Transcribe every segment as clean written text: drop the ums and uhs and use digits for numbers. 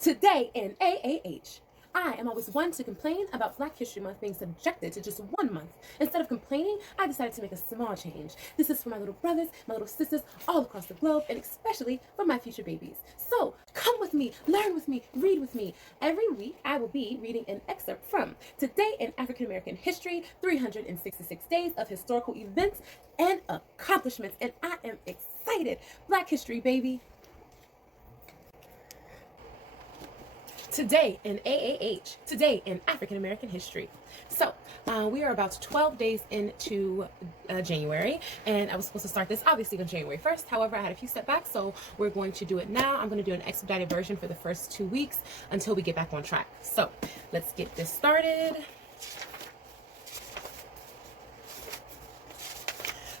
Today in AAH, I am always one to complain about Black History Month being subjected to just 1 month. Instead of complaining, I decided to make a small change. This is for my little brothers, my little sisters all across the globe, and especially for my future babies. So come with me, learn with me, read with me. Every week, I will be reading an excerpt from Today in African American History, 366 Days of Historical Events and Accomplishments, and I am excited. Black History, baby. Today in AAH, today in African American history. So we are about 12 days into January, and I was supposed to start this obviously on January 1st. However, I had a few setbacks, so we're going to do it now. I'm going to do an expedited version for the first 2 weeks until we get back on track. So let's get this started.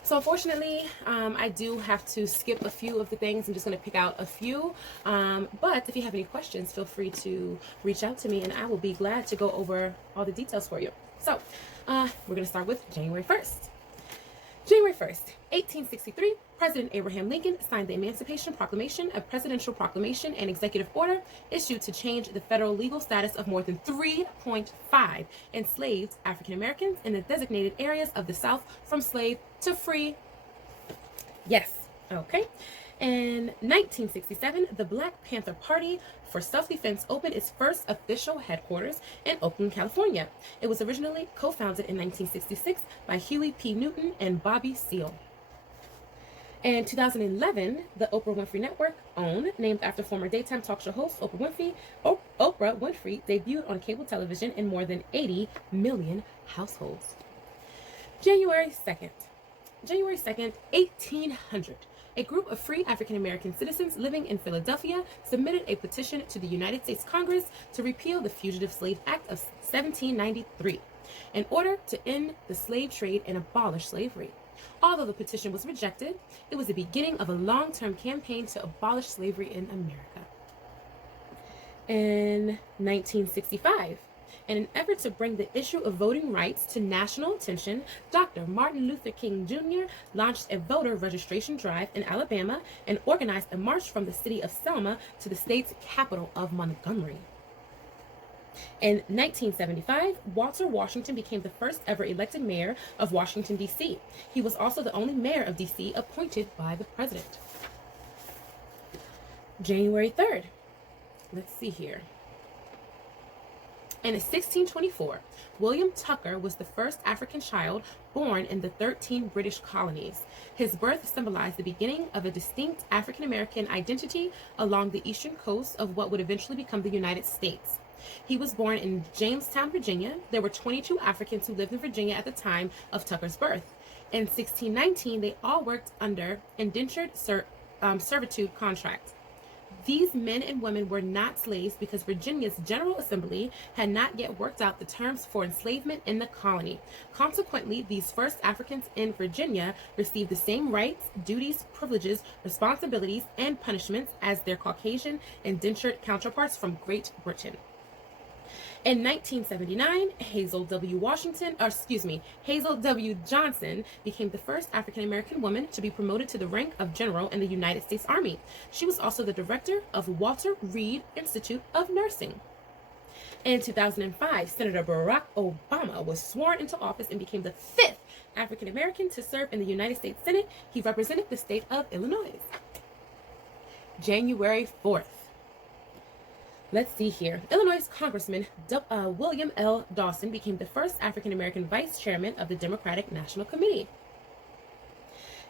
So unfortunately, I do have to skip a few of the things. I'm just going to pick out a few. But if you have any questions, feel free to reach out to me and I will be glad to go over all the details for you. So we're going to start with January 1st. January 1st, 1863, President Abraham Lincoln signed the Emancipation Proclamation, a presidential proclamation and executive order issued to change the federal legal status of more than 3.5 enslaved African Americans in the designated areas of the South from slave to free. Yes, okay. In 1967, the Black Panther Party for Self-Defense opened its first official headquarters in Oakland, California. It was originally co-founded in 1966 by Huey P. Newton and Bobby Seale. In 2011, the Oprah Winfrey Network, OWN, named after former daytime talk show host Oprah Winfrey, debuted on cable television in more than 80 million households. January 2nd. January 2nd, 1800. A group of free African American citizens living in Philadelphia submitted a petition to the United States Congress to repeal the Fugitive Slave Act of 1793 in order to end the slave trade and abolish slavery. Although the petition was rejected, it was the beginning of a long-term campaign to abolish slavery in America. In 1965, in an effort to bring the issue of voting rights to national attention, Dr. Martin Luther King Jr. launched a voter registration drive in Alabama and organized a march from the city of Selma to the state's capital of Montgomery. In 1975, Walter Washington became the first ever elected mayor of Washington, D.C. He was also the only mayor of D.C. appointed by the president. January 3rd. Let's see here. In 1624, William Tucker was the first African child born in the 13 British colonies. His birth symbolized the beginning of a distinct African American identity along the eastern coast of what would eventually become the United States. He was born in Jamestown, Virginia. There were 22 Africans who lived in Virginia at the time of Tucker's birth. In 1619, they all worked under indentured servitude contracts. These men and women were not slaves because Virginia's General Assembly had not yet worked out the terms for enslavement in the colony. Consequently, these first Africans in Virginia received the same rights, duties, privileges, responsibilities, and punishments as their Caucasian indentured counterparts from Great Britain. In 1979, Hazel W Johnson became the first African American woman to be promoted to the rank of general in the United States Army. She was also the director of Walter Reed Institute of Nursing. In 2005, Senator Barack Obama was sworn into office and became the 5th African American to serve in the United States Senate. He represented the state of Illinois. January 4th. Let's see here. Illinois Congressman William L. Dawson became the first African-American vice chairman of the Democratic National Committee.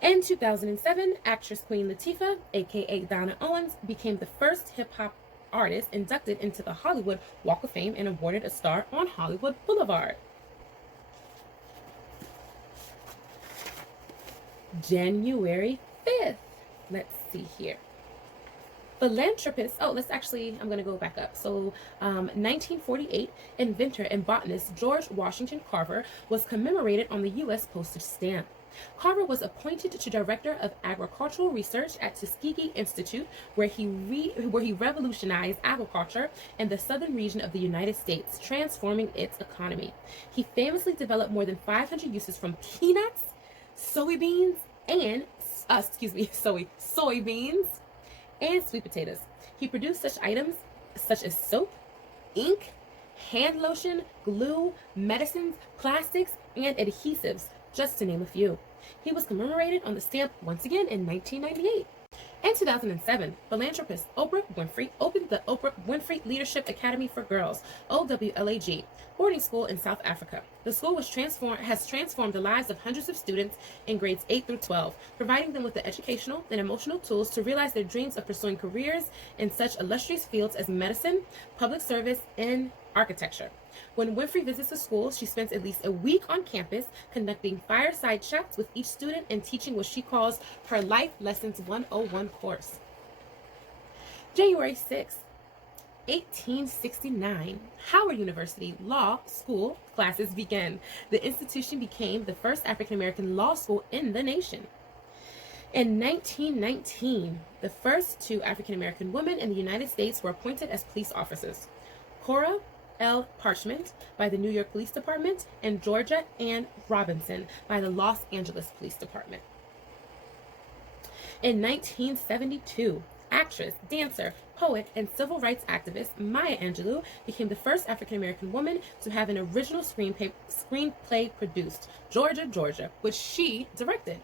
In 2007, actress Queen Latifah, aka Donna Owens, became the first hip-hop artist inducted into the Hollywood Walk of Fame and awarded a star on Hollywood Boulevard. January 5th. Let's see here. Philanthropist, I'm going to go back up. So 1948, inventor and botanist George Washington Carver was commemorated on the U.S. postage stamp. Carver was appointed to director of agricultural research at Tuskegee Institute, where he revolutionized agriculture in the southern region of the United States, transforming its economy. He famously developed more than 500 uses from peanuts, soybeans, and soybeans and sweet potatoes. He produced such items such as soap, ink, hand lotion, glue, medicines, plastics, and adhesives, just to name a few. He was commemorated on the stamp once again in 1998. In 2007, philanthropist Oprah Winfrey opened the Oprah Winfrey Leadership Academy for Girls, OWLAG, boarding school in South Africa. The school has transformed the lives of hundreds of students in grades 8 through 12, providing them with the educational and emotional tools to realize their dreams of pursuing careers in such illustrious fields as medicine, public service, and architecture. When Winfrey visits the school, she spends at least a week on campus conducting fireside chats with each student and teaching what she calls her Life Lessons 101 course. January 6, 1869, Howard University Law School classes began. The institution became the first African-American law school in the nation. In 1919, the first two African-American women in the United States were appointed as police officers. Cora L. Parchment by the New York Police Department and Georgia Ann Robinson by the Los Angeles Police Department. In 1972, actress, dancer, poet, and civil rights activist Maya Angelou became the first African-American woman to have an original screenplay produced, Georgia, Georgia, which she directed.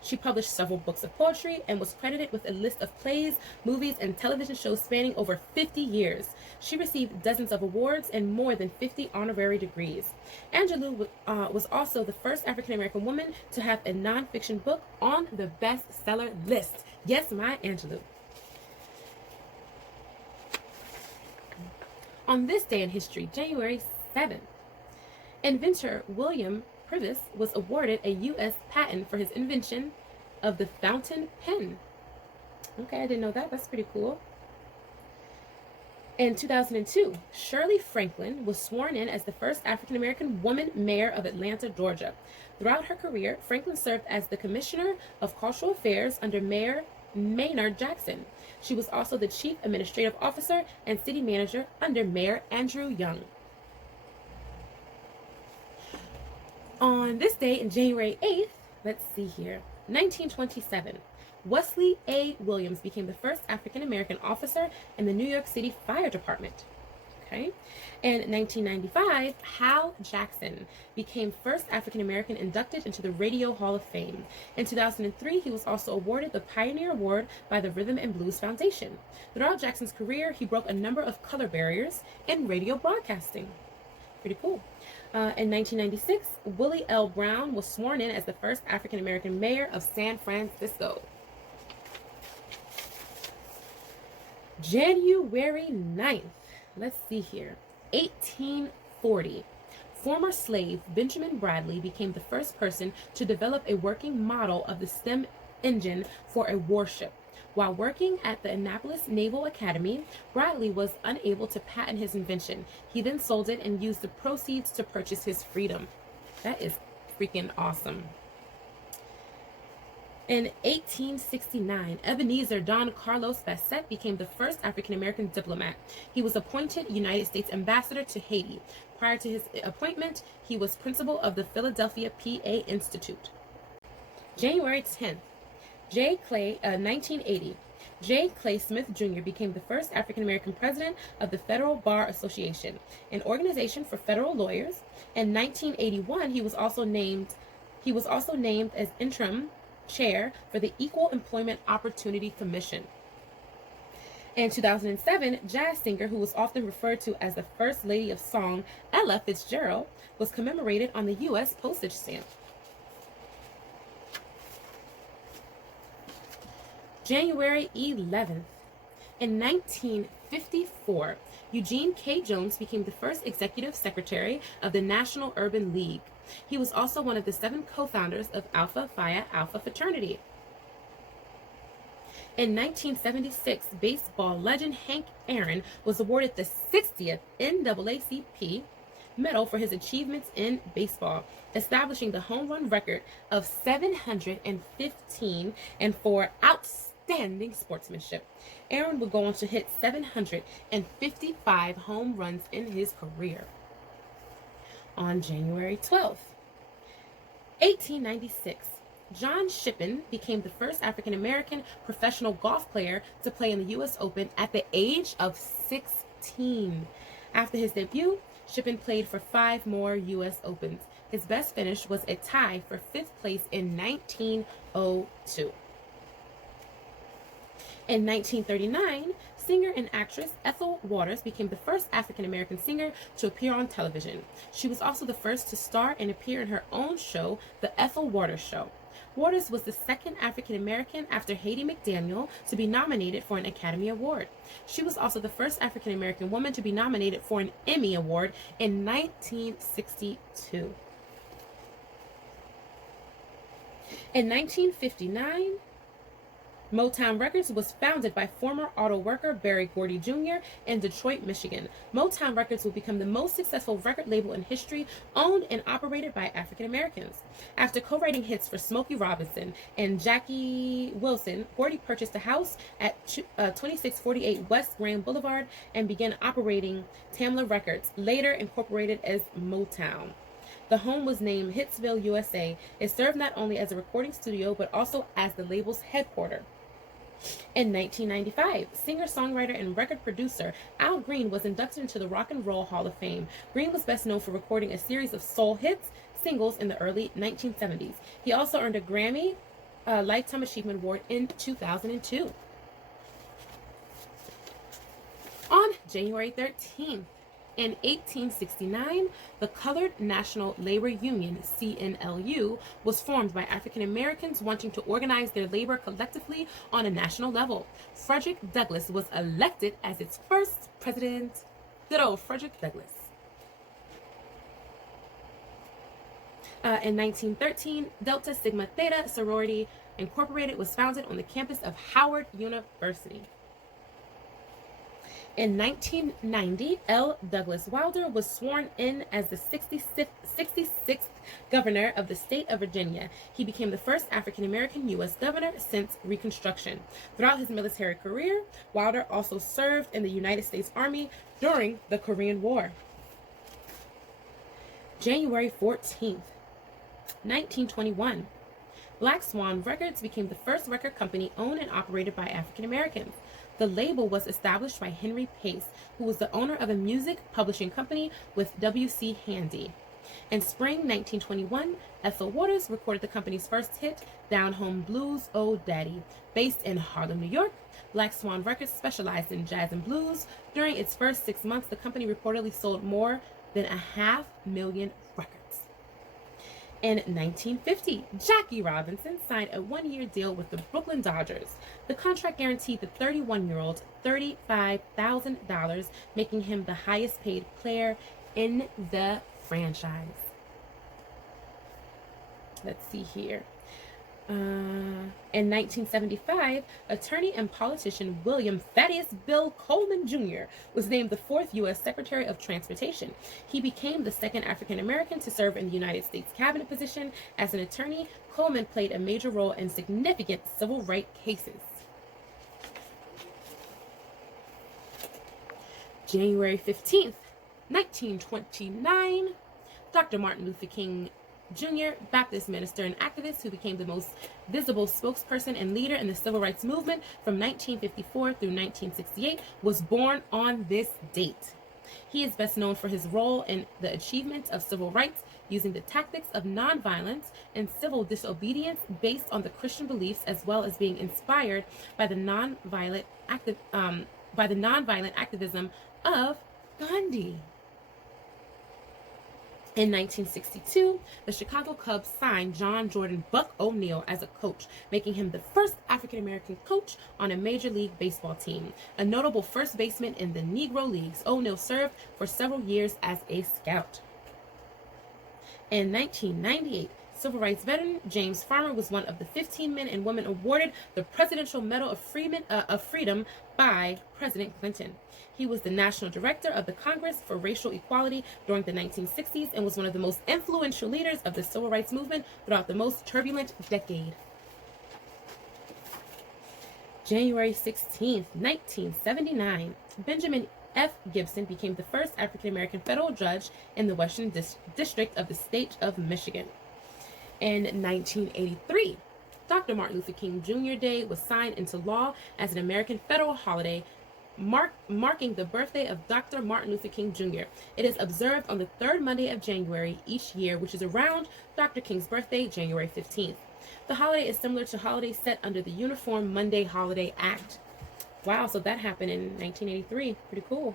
She published several books of poetry and was credited with a list of plays, movies, and television shows spanning over 50 years. She received dozens of awards and more than 50 honorary degrees. Angelou was also the first African-American woman to have a nonfiction book on the bestseller list. Yes, Maya Angelou. On this day in history, January 7th, inventor William Purvis was awarded a U.S. patent for his invention of the fountain pen. Okay, I didn't know that. That's pretty cool. In 2002, Shirley Franklin was sworn in as the first African-American woman mayor of Atlanta, Georgia. Throughout her career, Franklin served as the Commissioner of Cultural Affairs under Mayor Nara Jackson. She was also the Chief Administrative Officer and City Manager under Mayor Andrew Young. On this day, in January 8th, let's see here, 1927, Wesley A. Williams became the first African-American officer in the New York City Fire Department. Okay. In 1995, Hal Jackson became first African-American inducted into the Radio Hall of Fame. In 2003, he was also awarded the Pioneer Award by the Rhythm and Blues Foundation. Throughout Jackson's career, he broke a number of color barriers in radio broadcasting. Pretty cool. In 1996, Willie L Brown was sworn in as the first African-American mayor of San Francisco. January 9th, let's see here, 1840. Former slave Benjamin Bradley became the first person to develop a working model of the steam engine for a warship. While working at the Annapolis Naval Academy, Bradley was unable to patent his invention. He then sold it and used the proceeds to purchase his freedom. That is freaking awesome. In 1869, Ebenezer Don Carlos Bassett became the first African-American diplomat. He was appointed United States Ambassador to Haiti. Prior to his appointment, he was principal of the Philadelphia PA Institute. January 10th, 1980, J. Clay Smith Jr. became the first African-American president of the Federal Bar Association, an organization for federal lawyers. In 1981, he was also named as interim chair for the Equal Employment Opportunity Commission. In 2007, jazz singer who was often referred to as the First Lady of Song, Ella Fitzgerald, was commemorated on the U.S. postage stamp. January 11th, in 1954, Eugene K Jones became the first executive secretary of the National Urban League. He was also one of the 7 co-founders of Alpha Phi Alpha fraternity. In 1976, baseball legend Hank Aaron was awarded the 60th NAACP medal for his achievements in baseball, establishing the home run record of 715 and for outstanding sportsmanship. Aaron would go on to hit 755 home runs in his career. On January 12th, 1896, John Shippin became the first African-American professional golf player to play in the U.S. Open at the age of 16. 2014. After his debut, Shippin played for 5 more U.S. Opens. His best finish was a tie for 5th place in 1902. In 1939, singer and actress Ethel Waters became the first African-American singer to appear on television. She was also the first to star and appear in her own show, The Ethel Waters Show. Waters was the second African-American after Hattie McDaniel to be nominated for an Academy Award. She was also the first African-American woman to be nominated for an Emmy Award in 1962. In 1959, Motown Records was founded by former auto worker Berry Gordy Jr. in Detroit, Michigan. Motown Records will become the most successful record label in history, owned and operated by African Americans. After co-writing hits for Smokey Robinson and Jackie Wilson, Gordy purchased a house at 2648 West Grand Boulevard and began operating Tamla Records, later incorporated as Motown. The home was named Hitsville, USA. It served not only as a recording studio, but also as the label's headquarters. In 1995, singer-songwriter and record producer Al Green was inducted into the Rock and Roll Hall of Fame. Green was best known for recording a series of soul hits, singles in the early 1970s. He also earned a Grammy Lifetime Achievement Award in 2002. On January 13th, in 1869, the Colored National Labor Union, CNLU, was formed by African Americans wanting to organize their labor collectively on a national level. Frederick Douglass was elected as its first president. Good old Frederick Douglass. In 1913, Delta Sigma Theta Sorority Incorporated was founded on the campus of Howard University. In 1990, L. Douglas Wilder was sworn in as the 66th governor of the state of Virginia. He became the first African-American U.S. governor since Reconstruction. Throughout his military career, Wilder also served in the United States Army during the Korean War. January 14th, 1921. Black Swan Records became the first record company owned and operated by African Americans. The label was established by Henry Pace, who was the owner of a music publishing company with W.C. Handy. In spring 1921, Ethel Waters recorded the company's first hit, Down Home Blues, Oh Daddy. Based in Harlem, New York, Black Swan Records specialized in jazz and blues. During its first 6 months, the company reportedly sold more than 500,000 records. In 1950, Jackie Robinson signed a 1-year deal with the Brooklyn Dodgers. The contract guaranteed the 31-year-old $35,000, making him the highest paid player in the franchise. Let's see here. In 1975, attorney and politician William Thaddeus Bill Coleman Jr. was named the 4th U.S. Secretary of Transportation. He became the second African American to serve in the United States cabinet position. As an attorney, Coleman played a major role in significant civil rights cases. January 15th, 1929, Dr. Martin Luther King Jr., Baptist minister and activist who became the most visible spokesperson and leader in the civil rights movement from 1954 through 1968, was born on this date. He is best known for his role in the achievement of civil rights using the tactics of nonviolence and civil disobedience based on the Christian beliefs, as well as being inspired by the nonviolent activism of Gandhi. In 1962, the Chicago Cubs signed John Jordan Buck ONeill as a coach, making him the first African-American coach on a Major League Baseball team. A notable first baseman in the Negro Leagues, ONeill served for several years as a scout. In 1998, civil rights veteran James Farmer was one of the 15 men and women awarded the Presidential Medal of Freedom by President Clinton. He was the national director of the Congress for Racial Equality during the 1960s and was one of the most influential leaders of the civil rights movement throughout the most turbulent decade. January 16th, 1979, Benjamin F. Gibson became the first African-American federal judge in the Western District of the state of Michigan. In 1983, Dr. Martin Luther King Jr. Day was signed into law as an American federal holiday marking the birthday of Dr. Martin Luther King Jr. It is observed on the third Monday of January each year, which is around Dr. King's birthday, January 15th. The holiday is similar to holidays set under the Uniform Monday Holiday Act. Wow, so that happened in 1983. Pretty cool.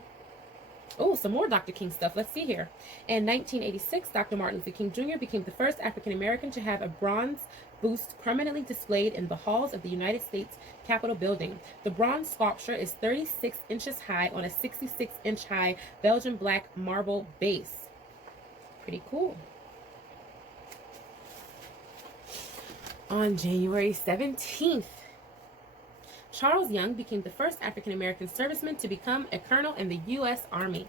Oh, some more Dr. King stuff. Let's see here. In 1986, Dr. Martin Luther King Jr. became the first African American to have a bronze buste permanently displayed in the halls of the United States Capitol building. The bronze sculpture is 36 inches high on a 66-inch high Belgian black marble base. Pretty cool. On January 17th, Charles Young became the first African American serviceman to become a colonel in the U.S. Army.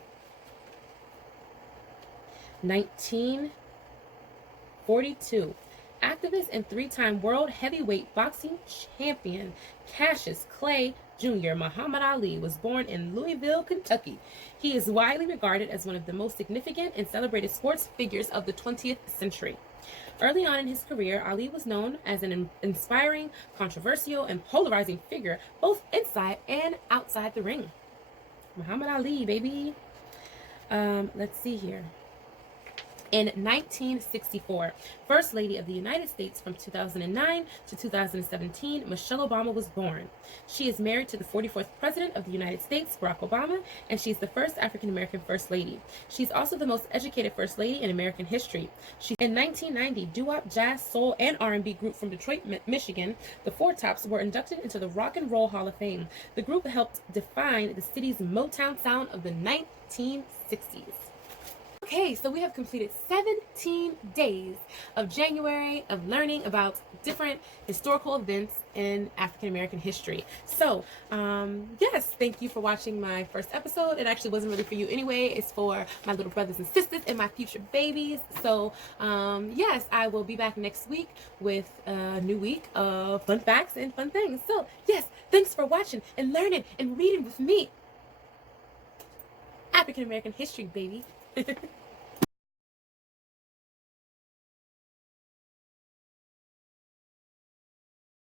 1942. Activist and three-time world heavyweight boxing champion Cassius Clay Jr. Muhammad Ali was born in Louisville, Kentucky. He is widely regarded as one of the most significant and celebrated sports figures of the 20th century. Early on in his career, Ali was known as an inspiring, controversial, and polarizing figure, both inside and outside the ring. Muhammad Ali, baby. Let's see here. In 1964, First Lady of the United States from 2009 to 2017, Michelle Obama was born. She is married to the 44th President of the United States, Barack Obama, and she's the first African-American First Lady. She's also the most educated First Lady in American history. In 1990, doo-wop, jazz, soul, and R&B group from Detroit, Michigan, the Four Tops, were inducted into the Rock and Roll Hall of Fame. The group helped define the city's Motown sound of the 1960s. Okay, so we have completed 17 days of January of learning about different historical events in African American history. So, yes, thank you for watching my first episode. It actually wasn't really for you anyway. It's for my little brothers and sisters and my future babies. So, yes, I will be back next week with a new week of fun facts and fun things. So, yes, thanks for watching and learning and reading with me. African American history, baby.